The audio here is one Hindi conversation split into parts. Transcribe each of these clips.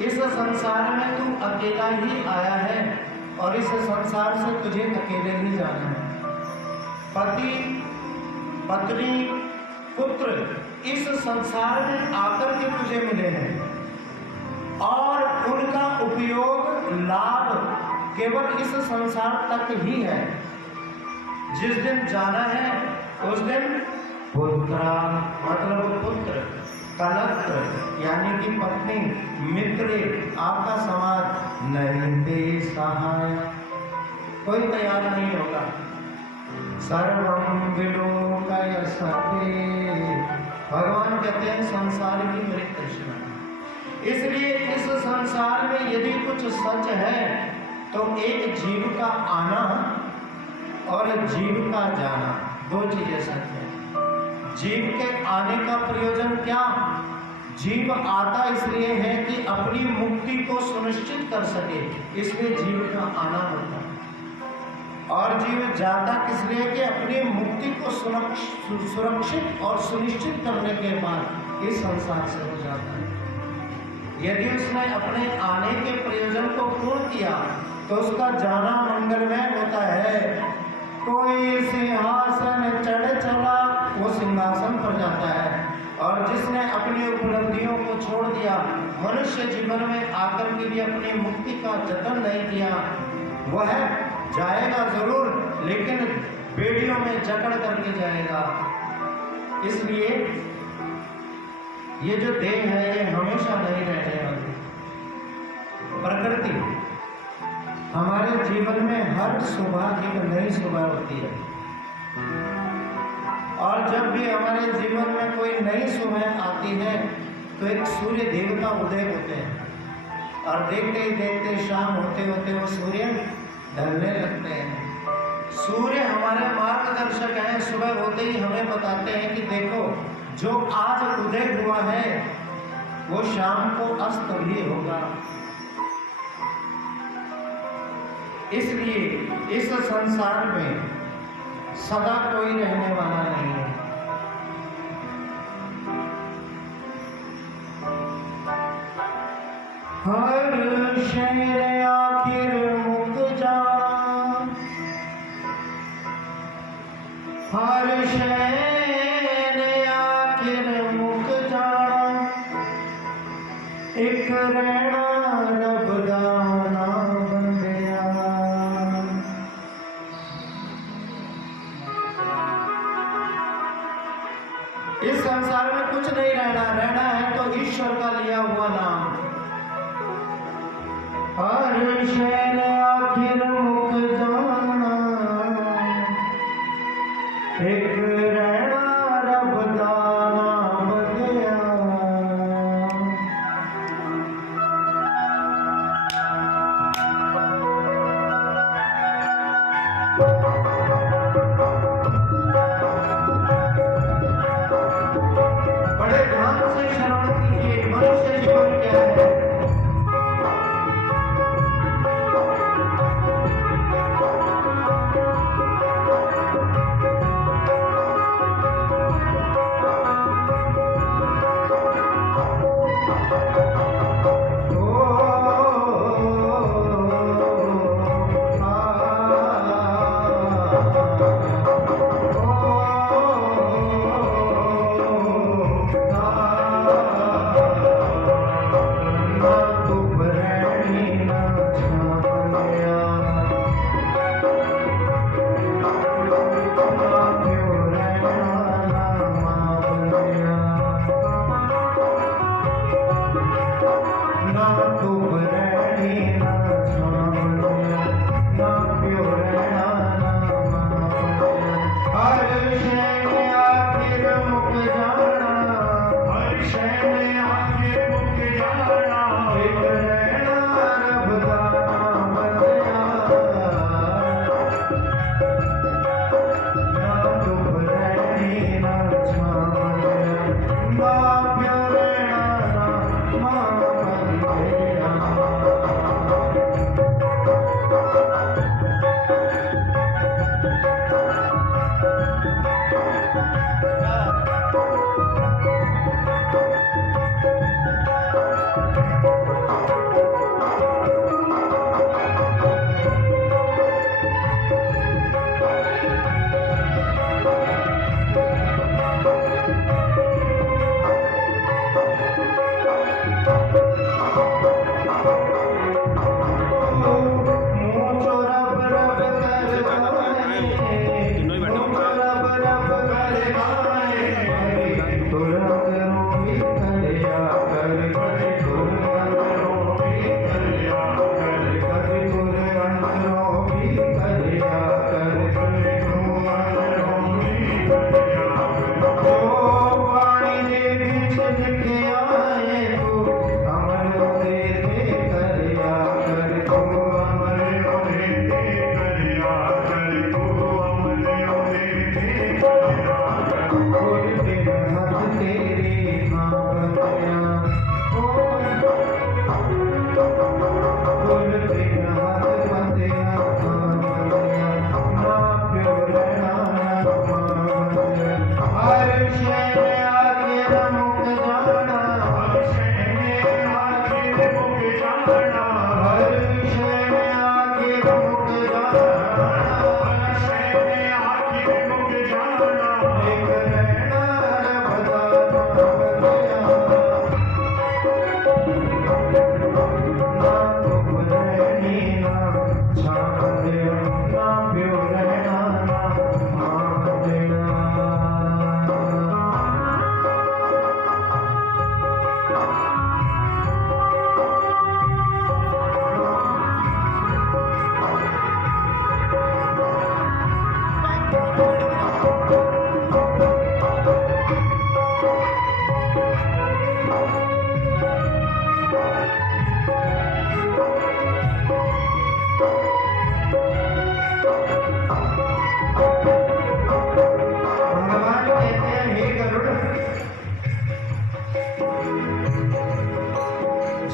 इस संसार में तू अकेला ही आया है और इस संसार से तुझे अकेले ही जाना है। पति, पत्नी, पुत्र इस संसार में आकर के तुझे मिले हैं और उनका उपयोग, लाभ केवल इस संसार तक ही है। जिस दिन जाना है उस दिन पुत्रा मतलब पुत्र, कलत्र यानी कि पत्नी, मित्र, आपका समाज नहीं सहाय, कोई तैयार नहीं होगा। सर्वं विलोकयसते, भगवान कहते हैं संसार की मेरी तृष्णा। इसलिए इस संसार में यदि कुछ सच है तो एक जीव का आना और जीव का जाना, दो चीजें सच है। जीव के आने का प्रयोजन क्या? जीव आता इसलिए है कि अपनी मुक्ति को सुनिश्चित कर सके, इसलिए जीव का आना होता है। और जीव जाता किस लिए? कि अपनी मुक्ति को सुरक्षित और सुनिश्चित करने के बाद इस संसार से हो जाता है। यदि उसने अपने आने के प्रयोजन को पूर्ण किया तो उसका जाना मंगलमय होता है। कोई सिंहासन चढ़ चला, वो सिंहासन पर जाता है। और जिसने अपनी उपलब्धियों को छोड़ दिया, मनुष्य जीवन में आकर के भी अपनी मुक्ति का जतन नहीं किया, वह जाएगा जरूर लेकिन बेड़ियों में जकड़ करके जाएगा। इसलिए ये जो देह है ये हमेशा नहीं रहने वाली। प्रकृति हमारे जीवन में हर सुबह एक नई सुबह होती है और जब भी हमारे जीवन में कोई नई सुबह आती है तो एक सूर्य देवता उदय होते हैं और देखते ही देखते शाम होते होते वो सूर्य ढलने लगते हैं। सूर्य हमारे मार्गदर्शक हैं, सुबह होते ही हमें बताते हैं कि देखो जो आज उदय हुआ है वो शाम को अस्त भी होगा। इसलिए इस संसार में सदा कोई रहने वाला नहीं है। हर शहर आखिर मुक जाना, हर शहर आखिर मुक जाना, एक रहना रब दाना बंदिया। इस संसार में कुछ नहीं रहना है तो ईश्वर का लिया हुआ नाम। हर शैल आखिर मुक जाना, एक रहना रब दाना बंदिया। बड़े ध्यान से श्रवण कीजिए, मनुष्य जीवन क्या है।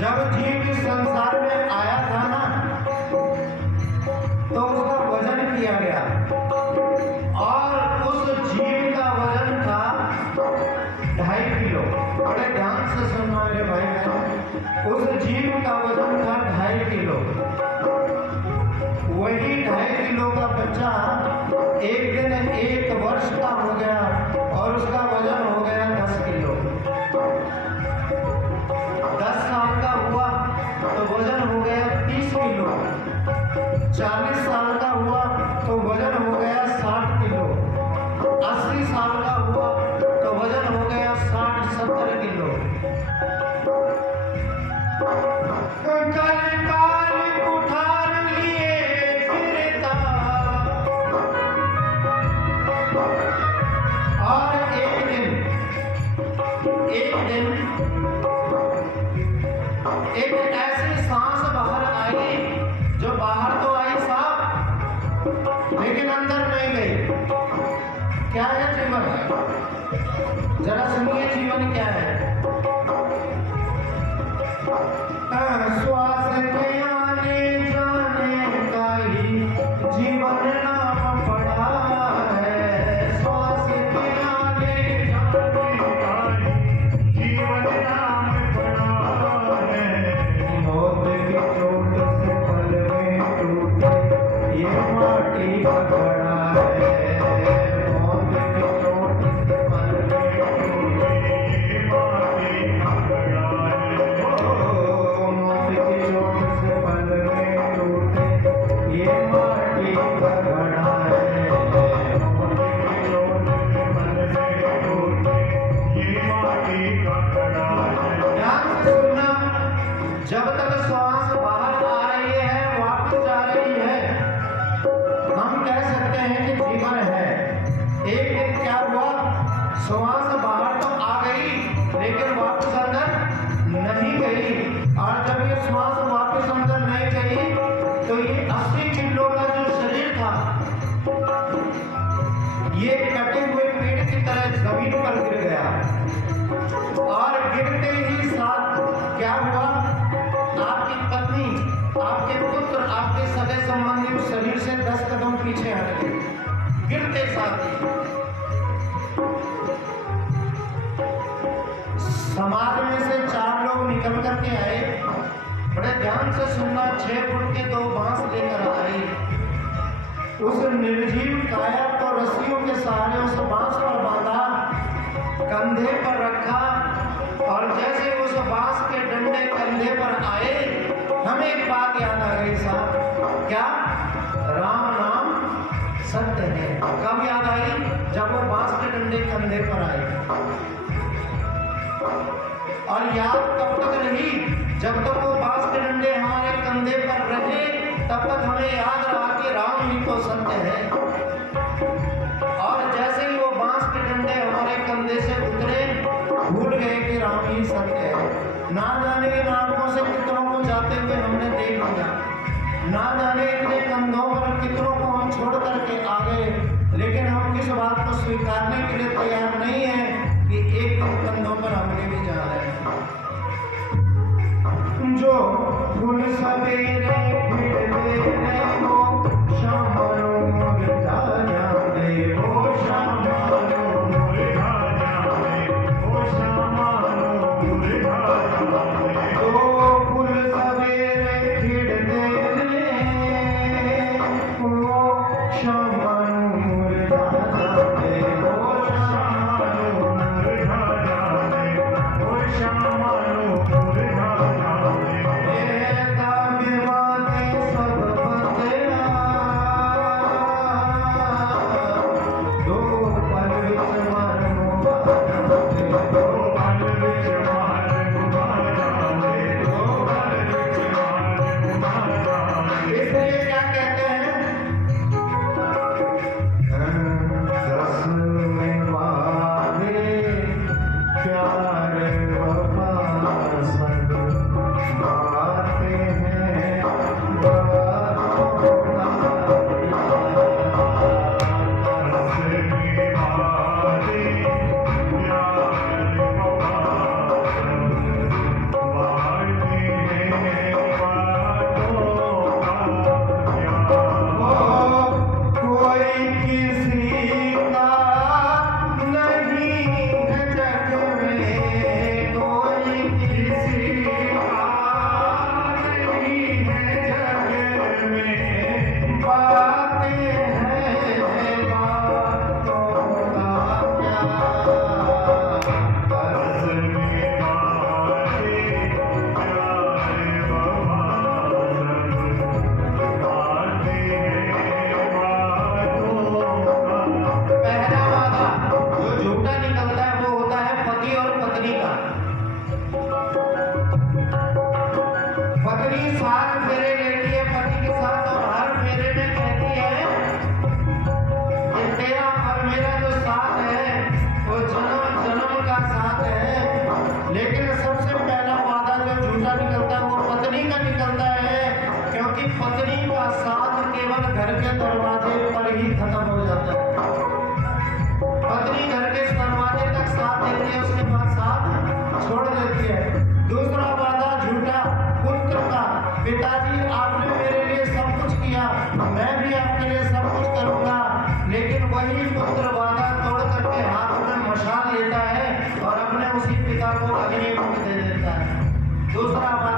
जब जीव इस संसार में आया था ना, तो उसका वजन किया गया और उस जीव का वजन था 2.5 किलो। बड़े ध्यान से सुनना मेरे भाई बहन, उस जीव का वजन था 2.5 किलो। वही 2.5 किलो का बच्चा एक दिन 1 वर्ष का हो गया और उसका वजन हो गया 10 किलो। 10 साल का हुआ तो वजन हो गया 30 किलो। 40 साल का हुआ तो वजन हो गया 60 किलो। 80 साल का हुआ तो वजन हो गया 60-70 किलो। कुठार लिए फिरता और एक दिन एक ऐसी सांस बाहर आई जो बाहर तो आई साफ लेकिन अंदर नहीं गई। क्या है जीवन? जरा सुनिए जीवन क्या है। श्वास के आने जाने का ही जीवन नाम पड़ा है। श्वास के आने जाने का ही जीवन नाम पड़ा है। मौत की चोट से पल में टूटे ये माटी का घड़ा है। मौत की चोट से पल में टूटे ये माटी का घड़ा है। मौत की चोट से पल में टूटे ये माटी का घड़ा है। मौत की चोट से पल में टूटे ये माटी का घड़ा है। ध्यान से सुनना, जब तक श्वास बाहर आ रही है वापस जा रही है, हम कह सकते हैं कि जीवन है। एक दिन क्या हुआ, श्वास बाहर तो आ गई लेकिन वापस अंदर नहीं गई। और जब ये श्वास वापस अंदर नहीं गई तो ये 80 किलो का जो शरीर था ये कटे हुए पेड़ की तरह जमीन पर गिर गया। और गिरते ही साथ क्या हुआ, आपकी पत्नी, आपके पुत्र, आपके सगे संबंधी उस शरीर से 10 कदम पीछे हट गए गिरते साथ ही। समाज में से 4 लोग निकल करके आए। बड़े ध्यान से सुनना, 6 फुट के 2 बांस लेकर आए। उस निर्जीव काया को रस्सियों के सहारे उस बांस पर बांधा, कंधे पर रखा और जैसे उस बांस के डंडे कंधे पर आए, हमें एक बात याद आ गई साहब। क्या? राम नाम सत्य है। कब याद आई? जब वो बांस के डंडे कंधे पर आए। और याद कब तक रही? जब तक वो बांस के डंडे हमारे कंधे पर रहे तब तक हमें याद रहा कि राम ही तो सत्य है। और जैसे ही वो बांस के डंडे हमारे कंधे से उतरे, भूल गए कि राम ही सत्य है। ना जाने इन आंखों से कितनों को जाते हुए हमने देख लिया, ना जाने इतने कंधों पर कितनों को हम छोड़ करके आ गए, लेकिन हम किस बात को स्वीकारने के लिए तैयार नहीं है कि एक दिन कंधों पर हमने भी जाना है। जो फूल सवेरे खिलते हैं वो शाम मुरझा जाते, वो शाम मुरझा जाते, वो शाम मुरझा जाते। जो फूल सवेरे खिलते हैं वो शाम मुरझा जाते, वो शाम मुरझा जाते, वो शाम मुरझा जाते।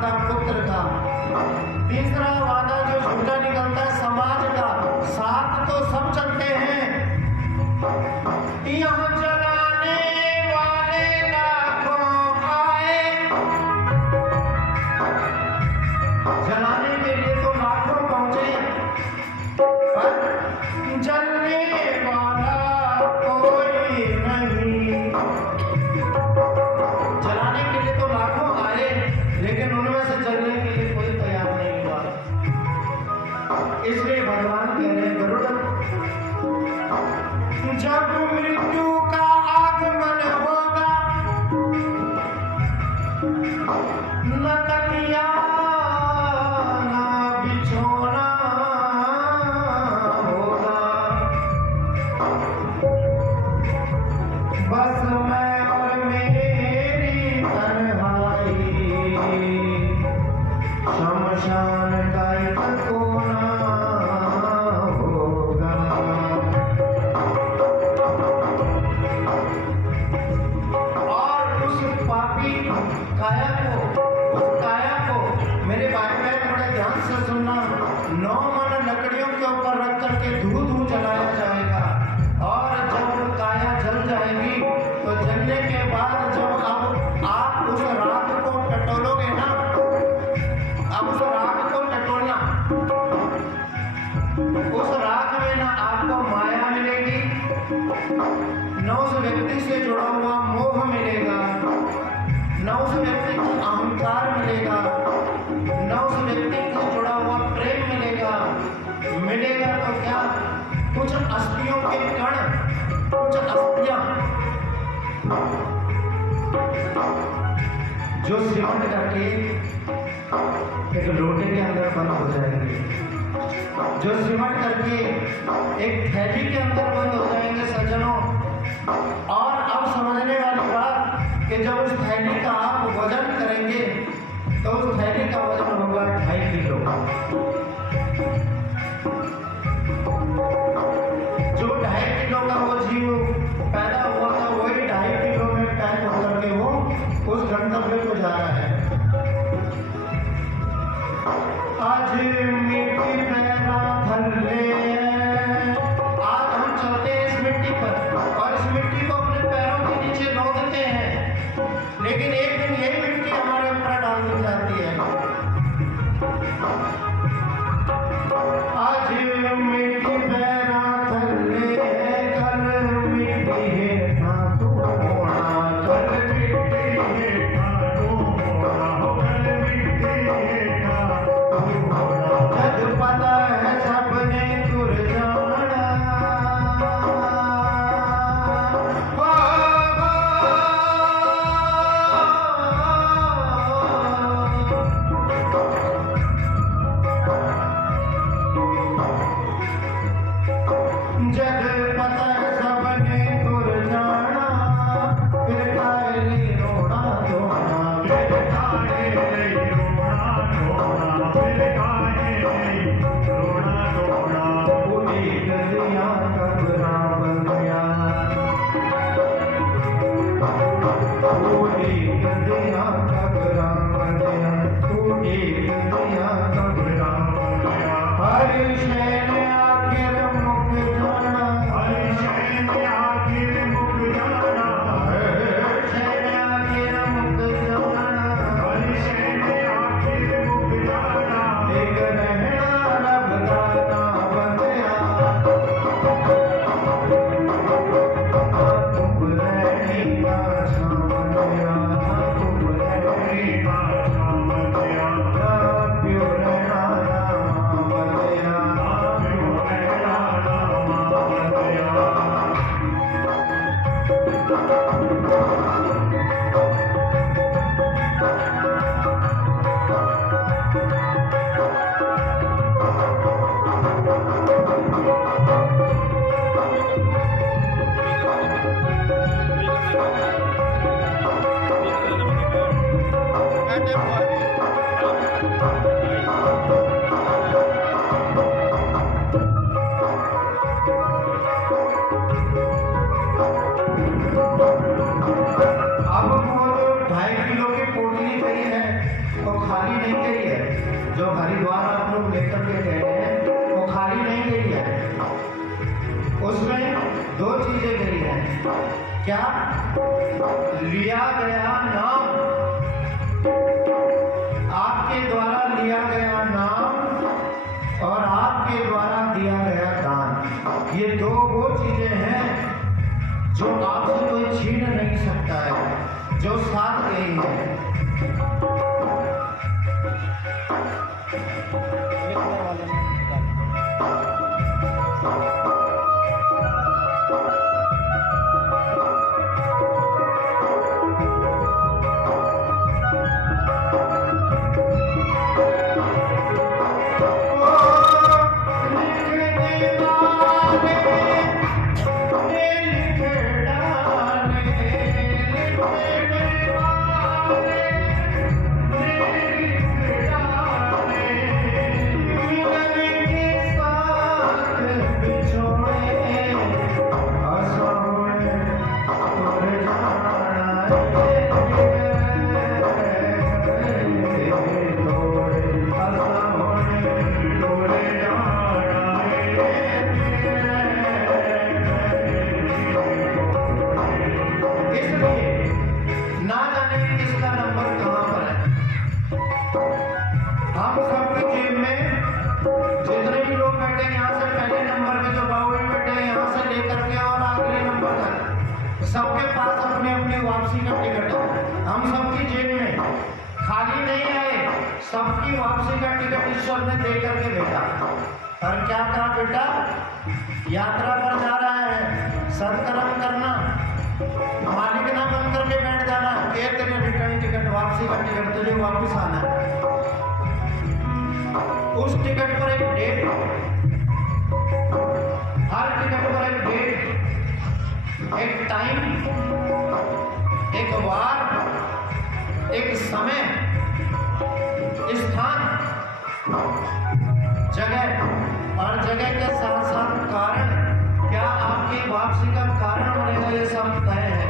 वादा पुत्र का। तीसरा वादा जो झूठा निकलता है समाज का। साथ तो सब चलते हैं, यहाँ जलाने वाले लाखों आए, जलाने के लिए तो लाखों पहुंचे, पर जलने वाला कोई नहीं। जलाने के लिए तो लाखों आए, लेकिन उनमें से जलने के लिए कोई तैयार नहीं हुआ। इसलिए भगवान कह रहे हैं गरुड़, जब मृत्यु का आगमन होगा, न तकिया न बिछोना होगा, बस मैं और मेरी तन्हाई, शमशान का एक कोना होगा। और उस पापी काया को, उस काया को मेरे भाई बहन बड़े ध्यान से सुनना, 9 मन लकड़ियों के ऊपर रख करके धू धू जलाया जाएगा। और जब काया जल जाएगी तो जलने के बाद जब अब आप उस राख को टटोलोगे ना, अब उस राख को टटोलना, उस राख में ना आपको माया मिलेगी, न उस व्यक्ति से जुड़ा हुआ मोह मिलेगा, न उस व्यक्ति को अहंकार मिलेगा, न उस व्यक्ति से जुड़ा हुआ प्रेम मिलेगा। मिलेगा तो क्या, कुछ अस्थियों के कण, कुछ अस्थियां जो सिमट करके एक लोटे के अंदर बंद हो जाएंगे, जो सिमट करके एक थैली के अंदर बंद हो जाएंगे सज्जनों। और अब समझने वाली बात कि जब उस थैली का आप वजन करेंगे तो उस थैली का वजन होगा 2.5 किलो। जो 2.5 किलो का वो जीव पैदा हुआ था, वही 2.5 किलो में पैक होकर के वो उस गंतव्य को जा रहा है। आज मिट्टी पैरा धरले, आज हम चलते हैं इस मिट्टी पर और इस मिट्टी को अपने पैरों के नीचे लौटते हैं, लेकिन एक दिन यही मिट्टी हमारे ऊपर डाल दी जाती है। खाली नहीं गई है। जो हरिद्वार आप लोग लेकर के गए हैं वो खाली नहीं गई है, उसमें दो चीजें गई हैं। क्या? लिया गया नाम, आपके द्वारा लिया गया नाम और आपके द्वारा दिया गया दान। ये दो वो चीजें हैं जो आपसे कोई छीन नहीं सकता है, जो साथ गई है। सबके पास अपने अपने वापसी का टिकट है। हम सबकी जेब में खाली नहीं आए, सबकी वापसी का टिकट ईश्वर ने दे करके भेजा। और क्या कहा? बेटा यात्रा पर जा रहा है, सत्कर्म करना, मालिक ना बन करके बैठ जाना। ये तेरे रिटर्न टिकट, वापसी का टिकट, तुझे वापस आना है। उस टिकट पर एक डेट, हर टिकट पर एक डेट, एक टाइम, एक वार, एक समय, स्थान, जगह, और जगह के साथ साथ कारण, क्या आपकी वापसी का कारण बनेगा, ये सब तय है।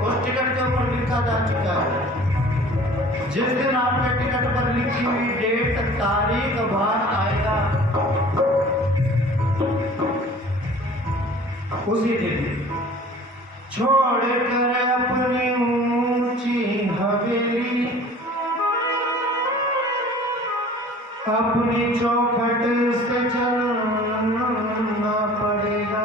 उस टिकट के ऊपर लिखा जा चुका है। जिस दिन आपके टिकट पर लिखी हुई डेट, तारीख, वार आएगा, उसी दिन छोड़ कर अपनी ऊंची हवेली, अपनी चौखट से चलना पड़ेगा।